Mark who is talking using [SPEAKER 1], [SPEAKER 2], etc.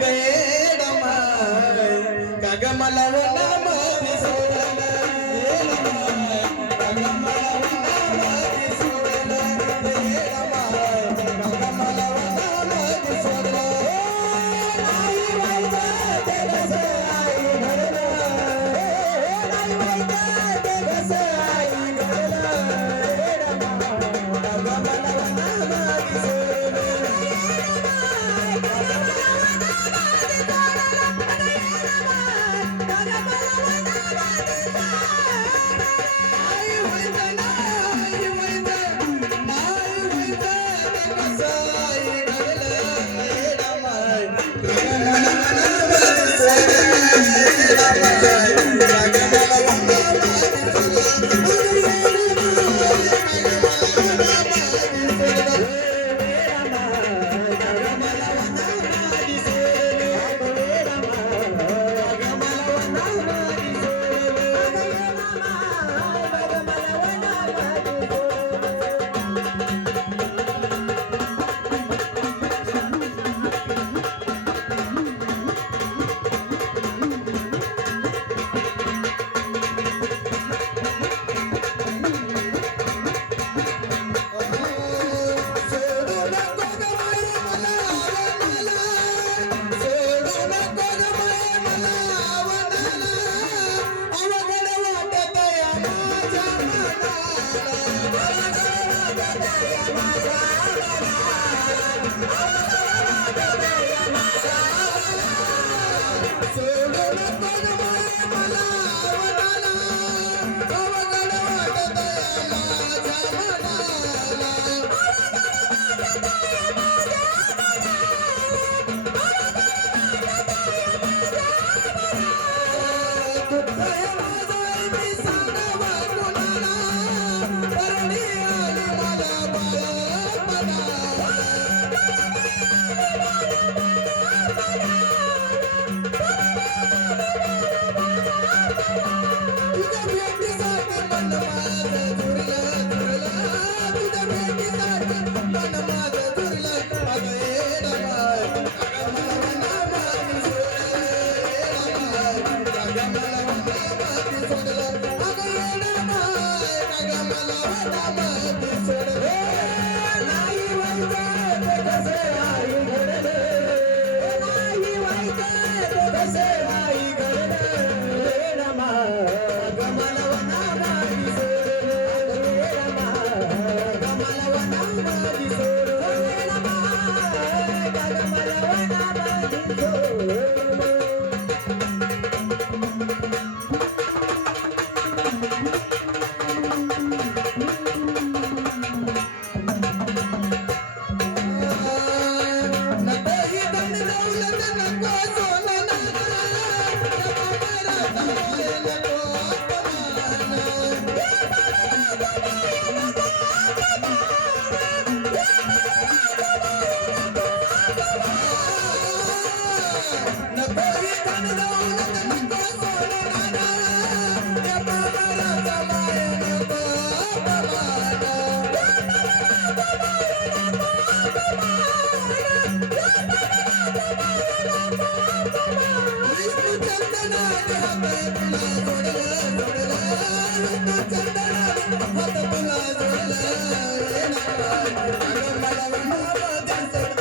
[SPEAKER 1] ಬೇಡಮ ಗಗಮಲವನ ಮಾರಿಸೋ Amém. Solo la palabra I'm not going to be able to do that.